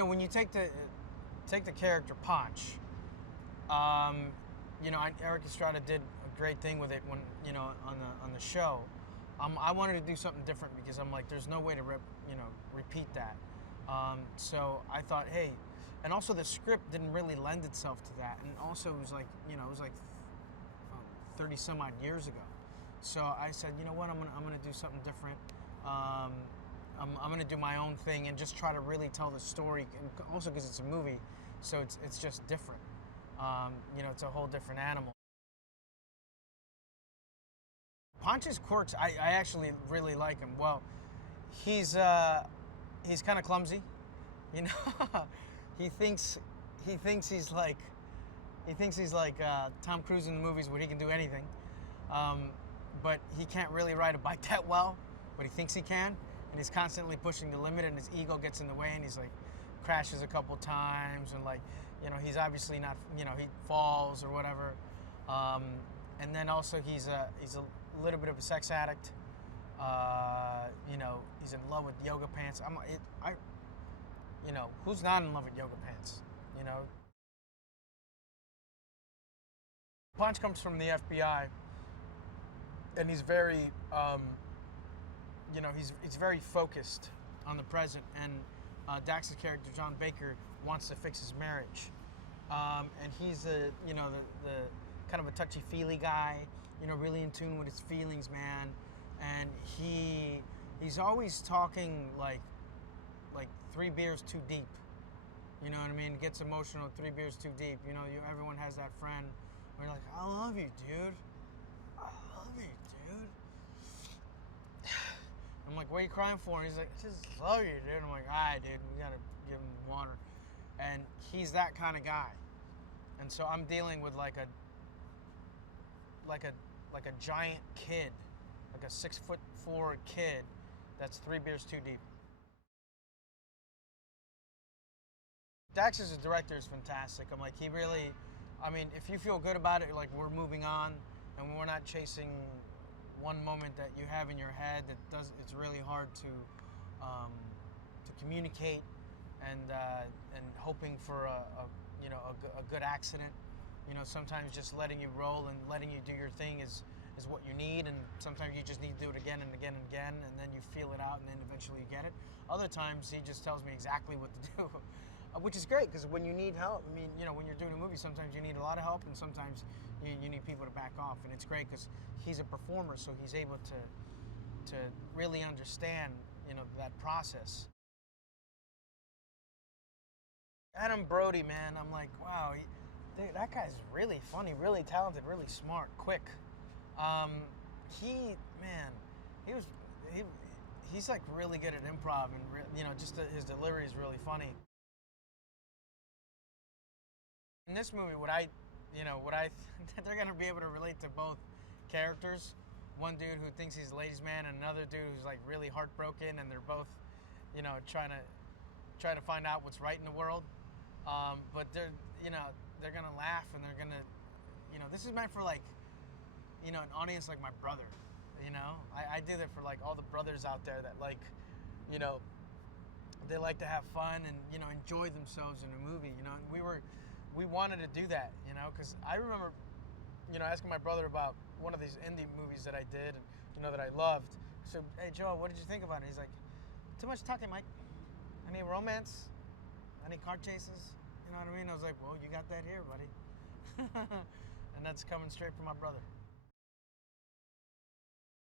when you take the character Ponch, Eric Estrada did a great thing with it when on the show. I wanted to do something different because I'm like, there's no way to repeat that. So I thought, hey, and also the script didn't really lend itself to that, and also it was like 30 some odd years ago. So I said, you know what, I'm gonna do something different. I'm gonna do my own thing and just try to really tell the story, and also because it's a movie, so it's just different. It's a whole different animal. Ponch's quirks, I actually really like him. Well, he's kind of clumsy, you know. he thinks he thinks he's like Tom Cruise in the movies where he can do anything, but he can't really ride a bike that well. But he thinks he can, and he's constantly pushing the limit, and his ego gets in the way, and he's like crashes a couple times, and he's obviously not, he falls or whatever. And then also he's a little bit of a sex addict. He's in love with yoga pants. Who's not in love with yoga pants? Ponch comes from the FBI, and he's very, he's very focused on the present. And Dax's character, John Baker, wants to fix his marriage, and he's the kind of a touchy-feely guy, really in tune with his feelings, man. And he's always talking like 3 beers too deep. You know what I mean? Gets emotional 3 beers too deep. Everyone has that friend where you're like, I love you, dude. I love you, dude. I'm like, what are you crying for? And he's like, I just love you, dude. I'm like, all right, dude, we gotta give him water. And he's that kind of guy. And so I'm dealing with like a giant kid, like a 6'4" kid that's 3 beers too deep. Dax as a director is fantastic. I'm like, if you feel good about it, like we're moving on, and we're not chasing one moment that you have in your head it's really hard to communicate, and hoping for a good accident. Sometimes just letting you roll and letting you do your thing is what you need, and sometimes you just need to do it again and again and again, and then you feel it out, and then eventually you get it. Other times he just tells me exactly what to do, which is great, because when you need help, when you're doing a movie, sometimes you need a lot of help, and sometimes you need people to back off, and it's great because he's a performer, so he's able to really understand that process. Adam Brody, man, I'm like, wow, dude, that guy's really funny, really talented, really smart, quick. Um, he, man, he was he, he's like really good at improv, and his delivery is really funny. In this movie, they're gonna be able to relate to both characters. One dude who thinks he's a ladies' man, and another dude who's like really heartbroken, and they're both, trying to find out what's right in the world. But they're gonna laugh, and they're gonna, this is meant for like, an audience like my brother. I do that for like all the brothers out there that like, you know, they like to have fun and enjoy themselves in a movie. We wanted to do that, because I remember, asking my brother about one of these indie movies that I did, and that I loved. So, hey Joe, what did you think about it? He's like, too much talking, Mike. Any romance? Any car chases? You know what I mean? I was like, well, you got that here, buddy. And that's coming straight from my brother.